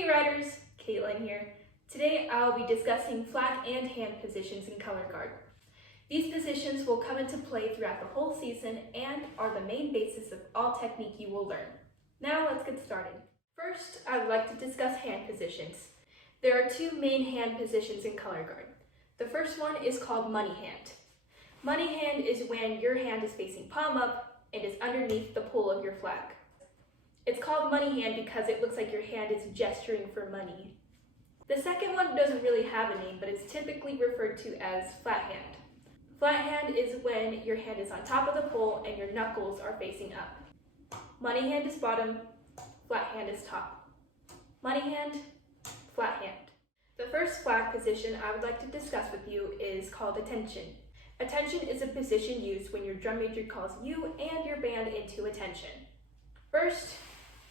Hey riders, Kaitlin here. Today I'll be discussing flag and hand positions in color guard. These positions will come into play throughout the whole season and are the main basis of all technique you will learn. Now let's get started. First, I would like to discuss hand positions. There are two main hand positions in color guard. The first one is called money hand. Money hand is when your hand is facing palm up and is underneath the pull of your flag. It's called money hand because it looks like your hand is gesturing for money. The second one doesn't really have a name, but it's typically referred to as flat hand. Flat hand is when your hand is on top of the pole and your knuckles are facing up. Money hand is bottom, flat hand is top. Money hand, flat hand. The first flag position I would like to discuss with you is called attention. Attention is a position used when your drum major calls you and your band into attention. First,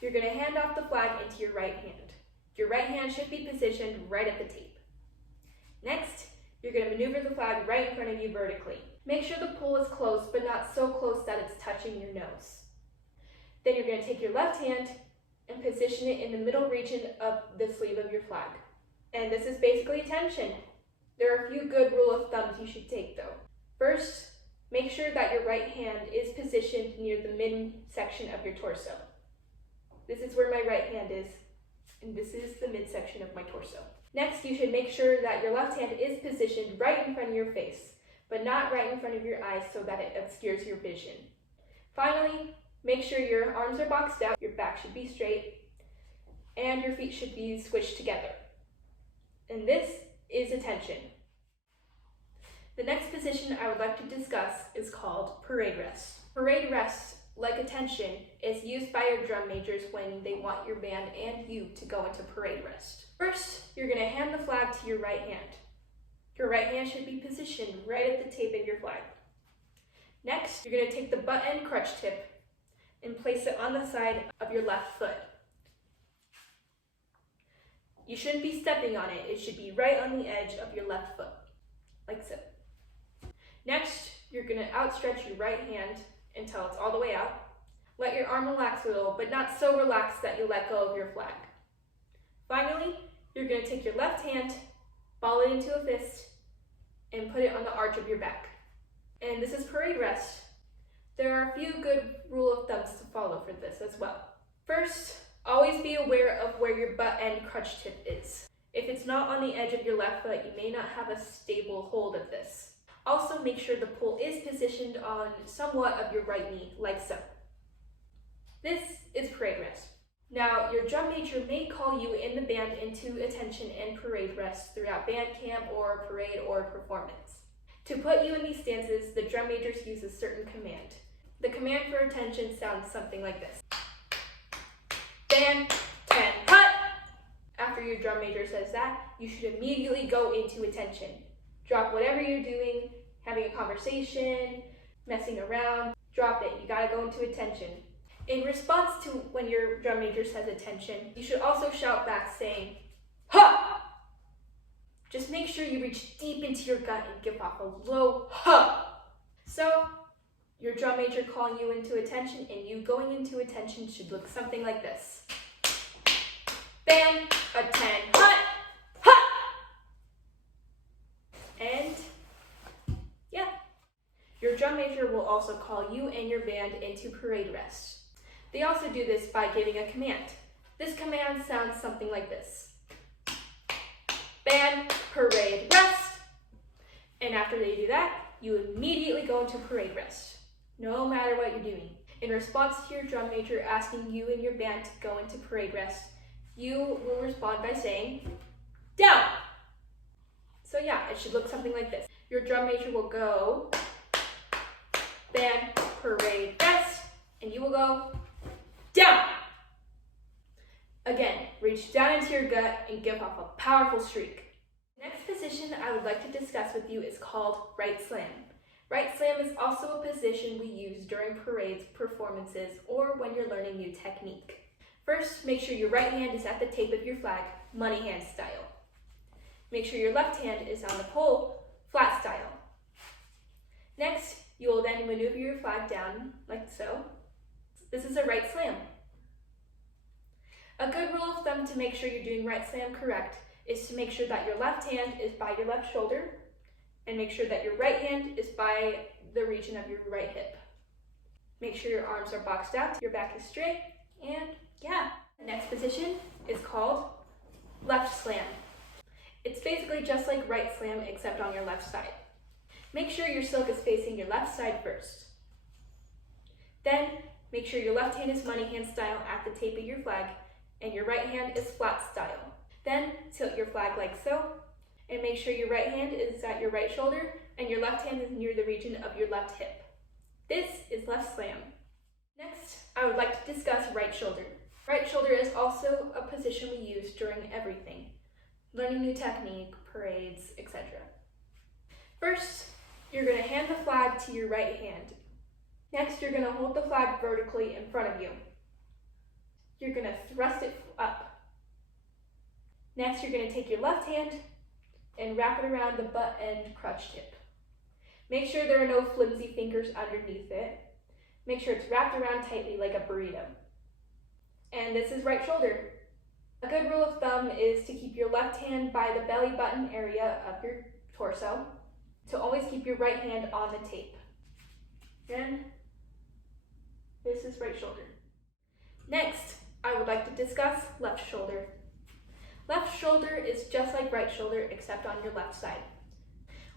you're going to hand off the flag into your right hand. Your right hand should be positioned right at the tape. Next, you're going to maneuver the flag right in front of you vertically. Make sure the pole is close, but not so close that it's touching your nose. Then you're going to take your left hand and position it in the middle region of the sleeve of your flag. And this is basically attention. There are a few good rule of thumbs you should take though. First, make sure that your right hand is positioned near the midsection of your torso. This is where my right hand is, and this is the midsection of my torso. Next, you should make sure that your left hand is positioned right in front of your face, but not right in front of your eyes so that it obscures your vision. Finally, make sure your arms are boxed out, your back should be straight, and your feet should be squished together. And this is attention. The next position I would like to discuss is called parade rest. Parade rest, like attention, is used by your drum majors when they want your band and you to go into parade rest. First, you're going to hand the flag to your right hand. Your right hand should be positioned right at the tape of your flag. Next, you're going to take the butt end crutch tip and place it on the side of your left foot. You shouldn't be stepping on it. It should be right on the edge of your left foot, like so. Next, you're going to outstretch your right hand until it's all the way out. Let your arm relax a little, but not so relaxed that you let go of your flag. Finally, you're going to take your left hand, ball it into a fist, and put it on the arch of your back. And this is parade rest. There are a few good rule of thumbs to follow for this as well. First, always be aware of where your butt end crutch tip is. If it's not on the edge of your left foot, you may not have a stable hold of this. Also, make sure the pole is positioned on somewhat of your right knee, like so. This is parade rest. Now, your drum major may call you in the band into attention and parade rest throughout band camp or parade or performance. To put you in these stances, the drum majors use a certain command. The command for attention sounds something like this. Band 10, cut! After your drum major says that, you should immediately go into attention. Drop whatever you're doing, having a conversation, messing around, drop it. You gotta go into attention. In response to when your drum major says attention, you should also shout back saying, ha! Just make sure you reach deep into your gut and give off a low ha! So, your drum major calling you into attention and you going into attention should look something like this. Band, a 10, cut! And yeah, your drum major will also call you and your band into parade rest. They also do this by giving a command. This command sounds something like this. Band, parade rest. And after they do that, you immediately go into parade rest, no matter what you're doing. In response to your drum major asking you and your band to go into parade rest, you will respond by saying, down. So yeah, it should look something like this. Your drum major will go, band, parade, rest, and you will go, down. Again, reach down into your gut and give off a powerful shriek. Next position I would like to discuss with you is called right slam. Right slam is also a position we use during parades, performances, or when you're learning new technique. First, make sure your right hand is at the tape of your flag, money hand style. Make sure your left hand is on the pole, flat style. Next, you will then maneuver your flag down like so. This is a right slam. A good rule of thumb to make sure you're doing right slam correct is to make sure that your left hand is by your left shoulder and make sure that your right hand is by the region of your right hip. Make sure your arms are boxed out, your back is straight, and yeah. The next position is called left slam. It's basically just like right slam except on your left side. Make sure your silk is facing your left side first. Then make sure your left hand is money hand style at the tape of your flag and your right hand is flat style. Then tilt your flag like so and make sure your right hand is at your right shoulder and your left hand is near the region of your left hip. This is left slam. Next, I would like to discuss right shoulder. Right shoulder is also a position we use during everything, learning new technique, parades, etc. First, you're going to hand the flag to your right hand. Next, you're going to hold the flag vertically in front of you. You're going to thrust it up. Next, you're going to take your left hand and wrap it around the butt end crutch tip. Make sure there are no flimsy fingers underneath it. Make sure it's wrapped around tightly like a burrito. And this is right shoulder. A good rule of thumb is to keep your left hand by the belly button area of your torso, to always keep your right hand on the tape. Then, this is right shoulder. Next, I would like to discuss left shoulder. Left shoulder is just like right shoulder except on your left side.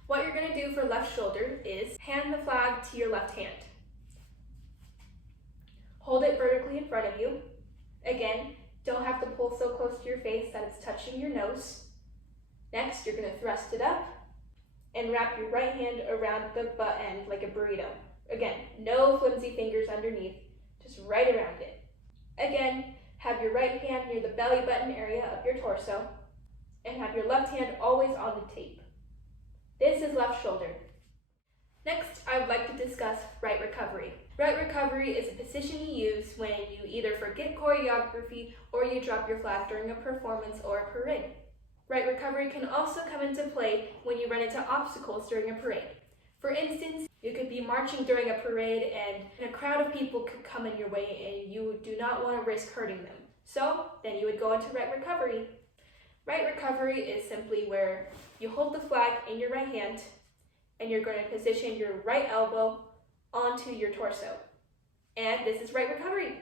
What you're going to do for left shoulder is hand the flag to your left hand. Hold it vertically in front of you. Again, don't have to pull so close to your face that it's touching your nose. Next, you're going to thrust it up and wrap your right hand around the butt end like a burrito. Again, no flimsy fingers underneath, just right around it. Again, have your right hand near the belly button area of your torso and have your left hand always on the tape. This is left shoulder. Next, I would like to discuss right recovery. Right recovery is a position you use when you either forget choreography or you drop your flag during a performance or a parade. Right recovery can also come into play when you run into obstacles during a parade. For instance, you could be marching during a parade and a crowd of people could come in your way and you do not want to risk hurting them. So then you would go into right recovery. Right recovery is simply where you hold the flag in your right hand and you're going to position your right elbow onto your torso. And this is right recovery.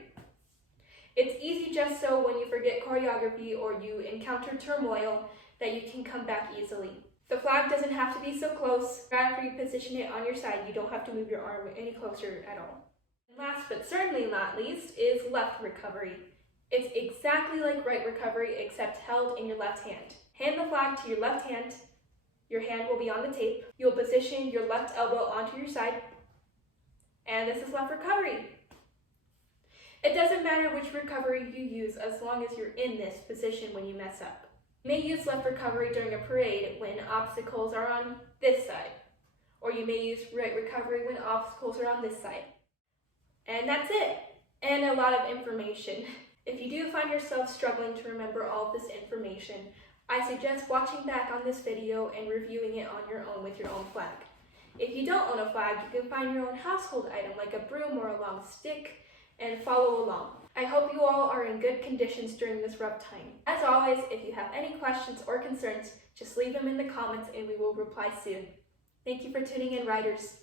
It's easy just so when you forget choreography or you encounter turmoil that you can come back easily. The flag doesn't have to be so close. After you position it on your side, you don't have to move your arm any closer at all. And last but certainly not least is left recovery. It's exactly like right recovery except held in your left hand. Hand the flag to your left hand. Your hand will be on the tape. You'll position your left elbow onto your side. And this is left recovery. It doesn't matter which recovery you use as long as you're in this position when you mess up. You may use left recovery during a parade when obstacles are on this side, or you may use right recovery when obstacles are on this side. And that's it, and a lot of information. If you do find yourself struggling to remember all of this information, I suggest watching back on this video and reviewing it on your own with your own flag. If you don't own a flag, you can find your own household item like a broom or a long stick and follow along. I hope you all are in good conditions during this rough time. As always, if you have any questions or concerns, just leave them in the comments and we will reply soon. Thank you for tuning in, riders.